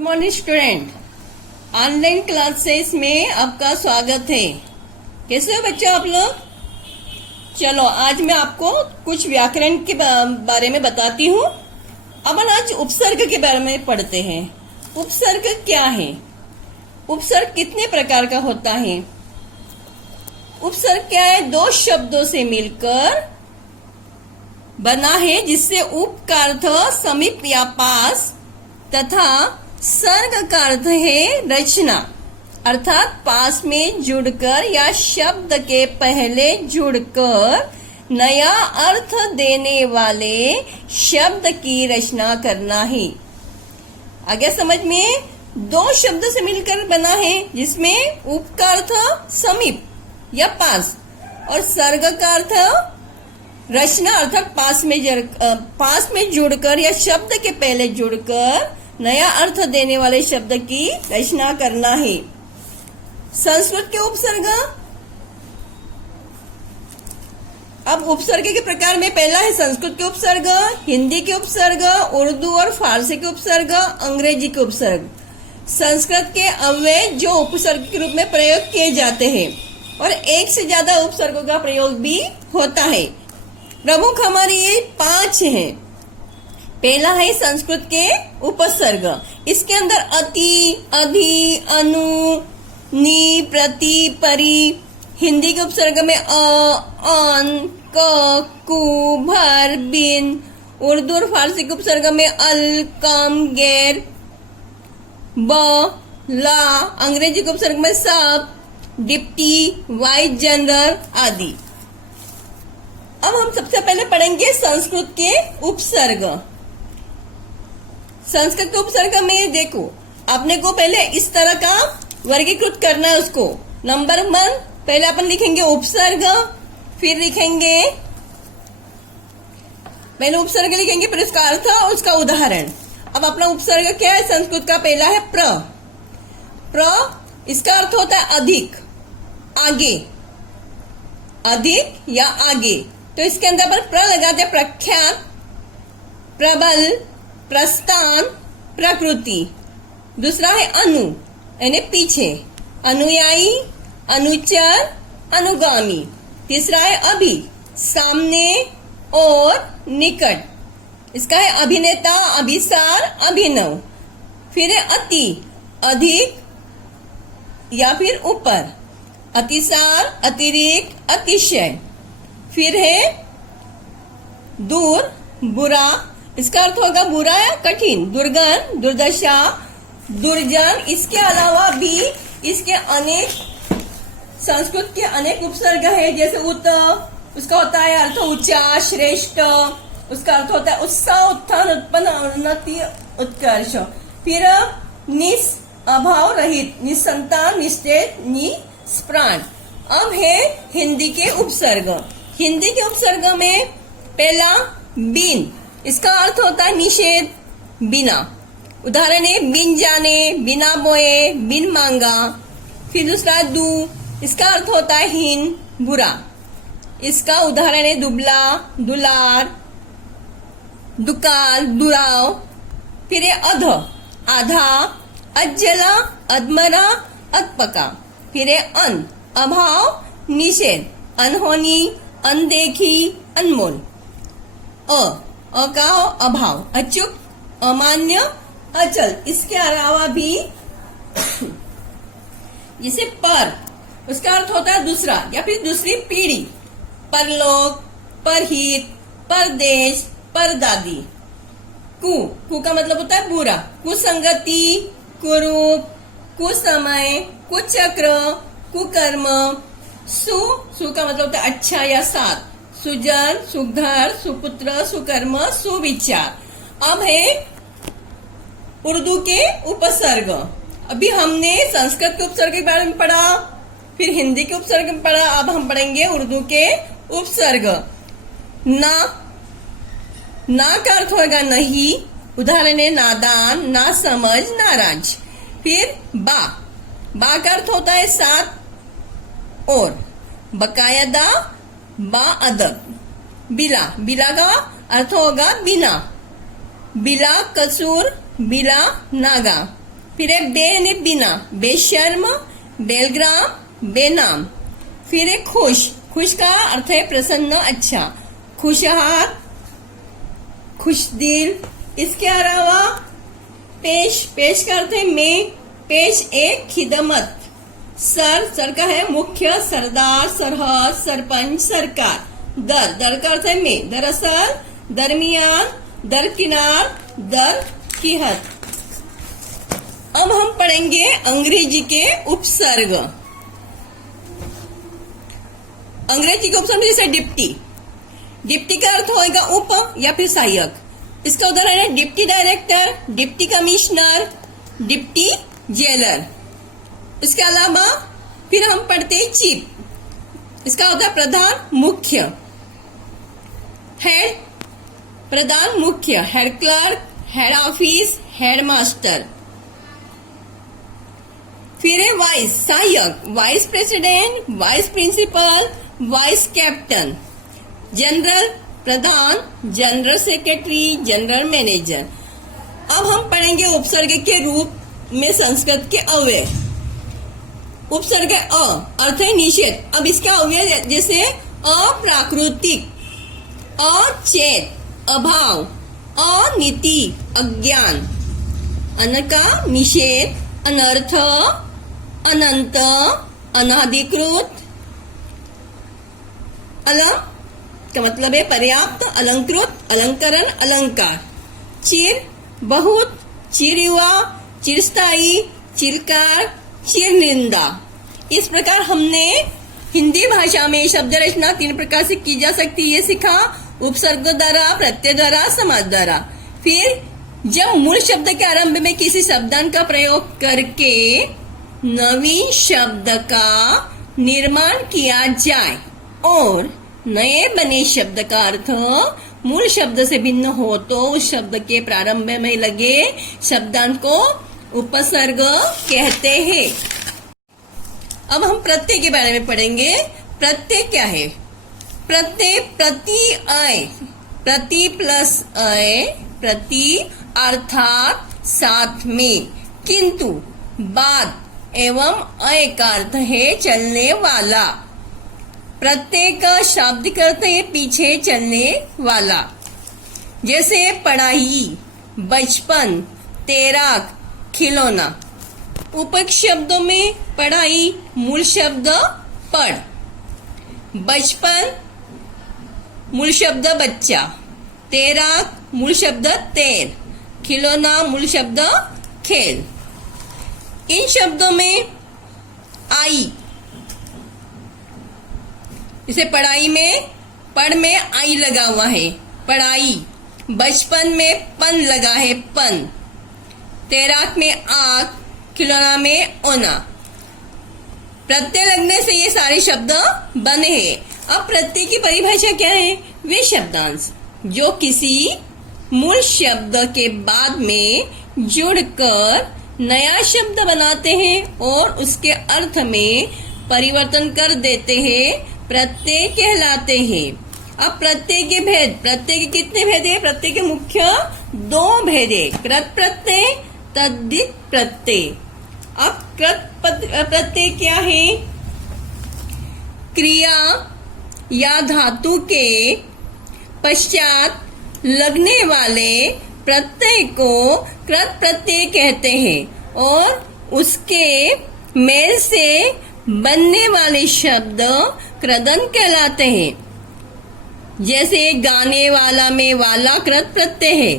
Good morning student. Online classes में आपका स्वागत है। कैसे हो बच्चों आप लोग? चलो आज मैं आपको कुछ व्याकरण के बारे में बताती हूँ। अपन आज उपसर्ग के बारे में पढ़ते हैं। उपसर्ग क्या है? उपसर्ग कितने प्रकार का होता है? उपसर्ग क्या है? दो शब्दों से मिलकर बना है, जिससे उप का अर्थ समीप या पास तथा सर्ग का अर्थ है रचना, अर्थात पास में जुड़कर या शब्द के पहले जुड़कर नया अर्थ देने वाले शब्द की रचना करना है। आगे समझ में? दो शब्द से मिलकर बना है, जिसमें उप का अर्थ समीप या पास और सर्ग का अर्थ रचना, अर्थात पास में जुड़कर या शब्द के पहले जुड़कर नया अर्थ देने वाले शब्द की रचना करना है। संस्कृत के उपसर्ग। अब उपसर्ग के प्रकार में पहला है संस्कृत के उपसर्ग, हिंदी के उपसर्ग, उर्दू और फारसी के उपसर्ग, अंग्रेजी के उपसर्ग। संस्कृत के अव्यय जो उपसर्ग के रूप में प्रयोग किए जाते हैं और एक से ज्यादा उपसर्गों का प्रयोग भी होता है। प्रमुख हमारे ये 5 हैं। पहला है संस्कृत के उपसर्ग। इसके अंदर अति, अधि, अनु, नि, प्रति, परि। हिंदी के उपसर्ग में अ, अन, क, कु, भर, बिन। उर्दू और फारसी के उपसर्ग में अल, कम, गैर, ब, ला। अंग्रेजी के उपसर्ग में सब, डिप्टी, वाइस जनरल आदि। अब हम सबसे पहले पढ़ेंगे संस्कृत के उपसर्ग। संस्कृत के उपसर्ग में देखो, आपने को पहले इस तरह का वर्गीकृत करना है उसको। नंबर 1 पहले अपन लिखेंगे उपसर्ग, फिर लिखेंगे पहले उपसर्ग लिखेंगे, फिर उसका अर्थ और उसका उदाहरण। अब अपना उपसर्ग क्या है? संस्कृत का पहला है प्र। प्र इसका अर्थ होता है अधिक, आगे, अधिक या आगे। तो इसके अंदर अपन प्र लगाते हैं। प्रख्यात, प्रबल, प्रस्थान, प्रकृति। दूसरा है अनु, यानी पीछे, अनुयायी, अनुचर, अनुगामी। तीसरा है अभि, सामने और निकट। इसका है अभिनेता, अभिसार, अभिनव। फिर है अति, अधिक या फिर ऊपर, अतिसार, अतिरिक्त, अतिशय। फिर है दूर, बुरा। इसका अर्थ होगा बुरा या कठिन, दुर्गम, दुर्दशा, दुर्जन। इसके अलावा भी इसके अनेक संस्कृत के अनेक उपसर्ग है। जैसे उत, उसका होता है अर्थ ऊंचा, श्रेष्ठ। उसका अर्थ होता है उत्साह, उत्थान, उत्पन्न, उन्नति, उत्कर्ष। फिर निस, अभाव रहित, निसंतान, निस्तेज, निष्प्राण। अब है हिंदी के उपसर्ग। हिंदी के उपसर्ग में पहला बिन। इसका अर्थ होता है निषेध, बिना। उदाहरण है बिन जाने, बिना बोए, बिन मांगा। फिर दूसरा दू। इसका अर्थ होता है हीन, बुरा। इसका उदाहरण है दुबला, दुलार, दुकाल, दुराव। फिर है अध, आधा, अज्जला, अधमरा, अधपका। फिर है अन, अभाव, निषेध, अनहोनी, अनदेखी, अनमोल। अ का अभाव, अचूक, अमान्य, अचल। इसके अलावा भी जैसे पर, उसका अर्थ होता है दूसरा या फिर दूसरी पीढ़ी, परलोक, परहित, परदेश, परदादी। कु का मतलब होता है बुरा, कुसंगति, कुरूप, कुसमय, कुचक्र, कुकर्म। सु का मतलब होता है अच्छा या साथ, सुजन, सुघर, सुपुत्र, सुकर्म, सुविचार। अब है उर्दू के उपसर्ग। अभी हमने संस्कृत के उपसर्ग के बारे में पढ़ा, फिर हिंदी के उपसर्ग में पढ़ा। अब हम पढ़ेंगे उर्दू के उपसर्ग। ना, ना का अर्थ होगा नहीं। उदाहरण है नादान, ना समझ, नाराज। फिर बा, बा का अर्थ होता है साथ और, बकायदा, बा अदब। बिला, बिला का अर्थ होगा बिना, बिला कसूर, बिला नागा। फिर है बे यानी बिना, बेशर्म, बेलग्राम, बेनाम। फिर है खुश, खुश का अर्थ है प्रसन्न, अच्छा, खुशहाल, खुशदिल। इसके अलावा पेश, पेश का अर्थ है में, पेश एक खिदमत। सर, सर का है मुख्य, सरदार, सरहद, सरपंच, सरकार। दर, दर का अर्थ है में, दरअसल, दरमियान, दरकिनार, दर की हद। अब हम पढ़ेंगे अंग्रेजी के उपसर्ग। अंग्रेजी के उपसर्ग जैसे डिप्टी, डिप्टी का अर्थ होगा उप या फिर सहायक। इसका उदाहरण है deputy director, deputy commissioner, deputy jailer. इसके अलावा फिर हम पढ़ते हैं चीफ, इसका होता है प्रधान, मुख्य। हेड, प्रधान, मुख्य, head clerk, head office, headmaster. फिर है वाइस, सहायक, vice president, vice principal, vice captain. General, प्रधान, जनरल सेक्रेटरी, जनरल मैनेजर। अब हम पढ़ेंगे उपसर्ग के रूप में संस्कृत के अव्यय। उपसर्ग अ, अर्थ है निषेध। अब इसका अव्यय जैसे अप्राकृतिक, अचेत, अभाव, अनीति, अज्ञान। अन का निषेध, अनर्थ, अनंत, अनाधिकृत। अलम का मतलब है पर्याप्त, अलंकृत, अलंकरण, अलंकार। चिर, बहुत, चिरयुवा, चिरस्थायी, चिरकार, चिरनिंदा। इस प्रकार हमने हिंदी भाषा में शब्द रचना 3 प्रकार से की जा सकती है, ये सीखा। उपसर्ग द्वारा, प्रत्यय द्वारा, समास द्वारा। फिर जब मूल शब्द के आरंभ में किसी शब्दांत का प्रयोग करके नवीन शब्द का निर्माण किया जाए और नए बने शब्द का अर्थ मूल शब्द से भिन्न हो तो उस शब्द के प्रारंभ में लगे शब्दांत को उपसर्ग कहते हैं। अब हम प्रत्यय के बारे में पढ़ेंगे। प्रत्यय क्या है? प्रत्यय प्रति अय, प्रति प्लस अय, प्रति अर्थात साथ में, किंतु बाद एवं अय का अर्थ है चलने वाला। प्रत्यय का शाब्दिक अर्थ है पीछे चलने वाला। जैसे पढ़ाई, बचपन, तैराक, खिलौना। उपयुक्त शब्दों में पढ़ाई मूल शब्द पढ़, बचपन मूल शब्द बच्चा, तैराक मूल शब्द तैर, खिलौना मूल शब्द खेल। इन शब्दों में आई, जैसे पढ़ाई में पढ़ में आई लगा हुआ है पढ़ाई, बचपन में पन लगा है पन, तैराक में आग, खिलौना में ओना। प्रत्यय लगने से ये सारे शब्द बने हैं। अब प्रत्यय की परिभाषा क्या है? वे शब्दांश जो किसी मूल शब्द के बाद में जुड़कर नया शब्द बनाते हैं और उसके अर्थ में परिवर्तन कर देते हैं, प्रत्यय कहलाते हैं। अब प्रत्यय के भेद, प्रत्यय के कितने भेद है? प्रत्यय के मुख्य 2 भेद है, कृत प्रत्यय, तद्धित प्रत्यय। अब कृत प्रत्यय क्या है? क्रिया या धातु के पश्चात लगने वाले प्रत्यय को कृत प्रत्यय कहते हैं और उसके मेल से बनने वाले शब्द कृदंत कहलाते हैं। जैसे गाने वाला में वाला कृत प्रत्यय है।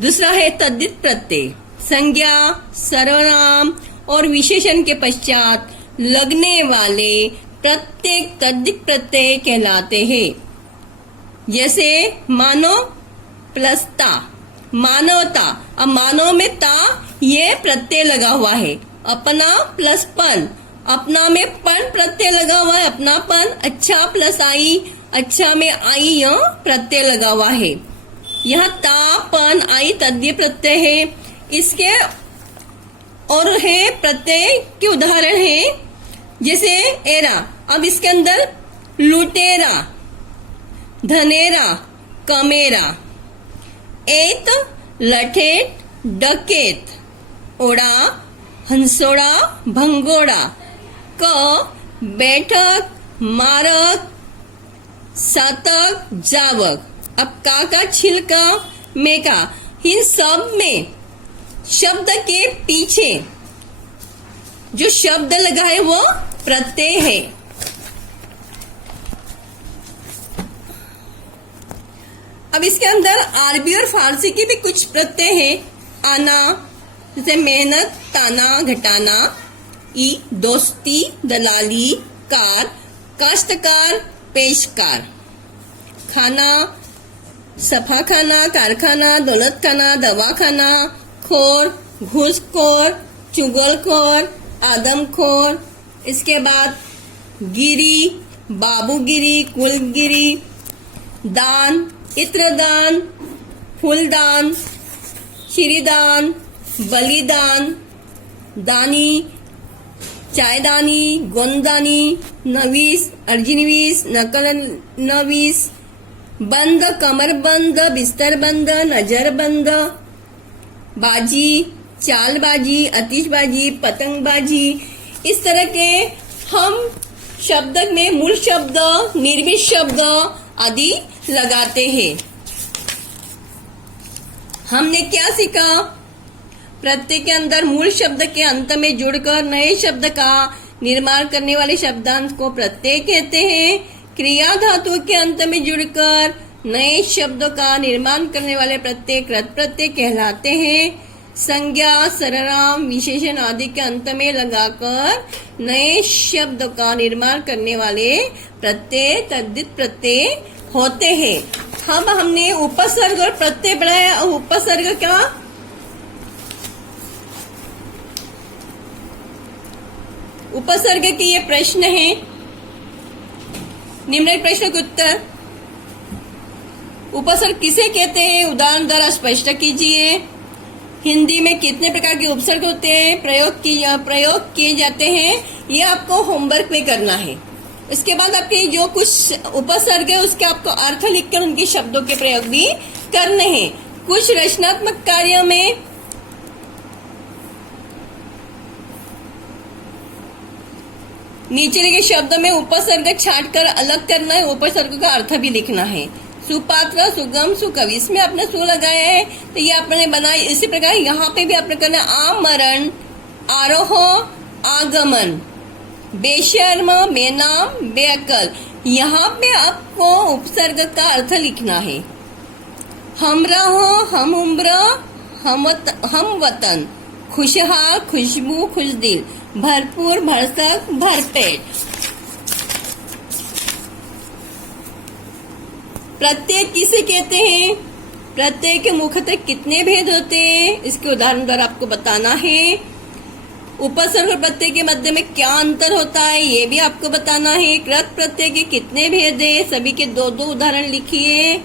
दूसरा है तद्धित प्रत्यय, संज्ञा, सर्वनाम और विशेषण के पश्चात लगने वाले प्रत्येक तद्धित प्रत्यय कहलाते हैं। जैसे मानो प्लस ता, मानवता। अब मानव में ता ये प्रत्यय लगा हुआ है। अपना प्लस पन, अपना में पन प्रत्यय लगा हुआ है, अपनापन। अच्छा प्लस आई, अच्छा में आई यह प्रत्यय लगा हुआ है। यह ता पन आई तद्धित प्रत्यय है। इसके और है प्रत्यय के उदाहरण है जैसे एरा। अब इसके अंदर लुटेरा, धनेरा, कमेरा, एत, लठेत, डकेत, ओढा, हंसोडा, भंगोडा. क, बैठक, मारक, सातक, जावक. अब का छिलका, मेका. इन सब में शब्द के पीछे जो शब्द लगा है वो प्रत्यय है. अब इसके अंदर अरबी और फारसी के भी कुछ प्रत्यय हैं. आना, जैसे मेहनत, ताना, घटाना. ई, दोस्ती, दलाली. कार, काश्तकार, पेशकार. खाना, सफा खाना, कारखाना, दौलत खाना, दवा खाना. खोर, घूसखोर, चुगलखोर, आदमखोर. इसके बाद गिरी, बाबूगिरी, कुलगिरी. दान, इत्रदान, फूलदान, श्रीदान, बलिदान. दानी, चायदानी, गोंदानी. नवीस, अर्जिनवीस, नकल नवीस. बंद, कमरबंद, बिस्तरबंद, नजरबंद. बाजी, चालबाजी, आतिशबाजी, पतंगबाजी. इस तरह के हम शब्द में मूल शब्द, निर्मित शब्द आदि लगाते हैं. हमने क्या सीखा? प्रत्यय के अंदर मूल शब्द के अंत में जुड़कर नए शब्द का निर्माण करने वाले शब्दांश को प्रत्यय कहते हैं. क्रिया धातु के अंत में जुड़कर नए शब्दों का निर्माण करने वाले प्रत्यय कृत प्रत्यय कहलाते हैं. संज्ञा, सर्वनाम, विशेषण आदि के अंत में लगाकर नए शब्द का निर्माण करने वाले प्रत्यय तद्धित प्रत्यय होते हैं. हम हमने उपसर्ग और प्रत्यय पढ़ाया. उपसर्ग क्या? उपसर्ग के ये प्रश्न है. निम्नलिखित प्रश्न के उत्तर. उपसर्ग किसे कहते हैं? उदाहरण द्वारा स्पष्ट कीजिए. हिंदी में कितने प्रकार के उपसर्ग होते हैं, प्रयोग किए जाते हैं, ये आपको होमवर्क में करना है. इसके बाद आपके जो कुछ उपसर्ग है उसके आपको अर्थ लिखकर उनके शब्दों के प्रयोग भी करने हैं. कुछ रचनात्मक कार्यों में नीचे लिखे शब्दों में उपसर्ग छांटकर अलग करना है. उपसर्ग का अर्थ भी लिखना है. सुपात्र, सुगम, सुकवि. इसमें आपने सु लगाया है तो ये आपने बनाया. इसी प्रकार यहाँ पे भी आपने करना है. आमरण, आरोह, आगमन. बेशर्म, बेनाम, बेअकल. यहाँ पे आपको उपसर्ग का अर्थ लिखना है. हमराह, हम उम्र, हम वतन. खुशहाल, खुशबू, खुशदिल. भरपूर, भरसक, भरपेट. प्रत्यय किसे कहते हैं? प्रत्यय के मुख्यतः कितने भेद होते हैं, इसके उदाहरण द्वारा आपको बताना है. उपसर्ग और प्रत्यय के मध्य में क्या अंतर होता है ये भी आपको बताना है. कृत प्रत्यय के कितने भेद है, सभी के दो दो उदाहरण लिखिए.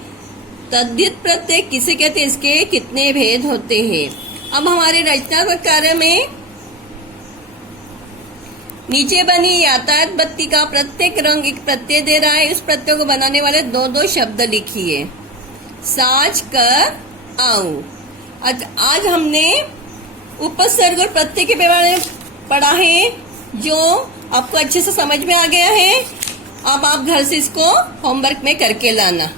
तद्धित प्रत्यय किसे कहते हैं, इसके कितने भेद होते हैं. अब हमारे रचनात्मक कार्य में नीचे बनी यातायात बत्ती का प्रत्येक रंग एक प्रत्यय दे रहा है. इस प्रत्यय को बनाने वाले दो दो शब्द लिखिए. साज कर आऊं. आज हमने उपसर्ग और प्रत्यय के बारे में पढ़ा है जो आपको अच्छे से समझ में आ गया है. अब आप घर से इसको होमवर्क में करके लाना.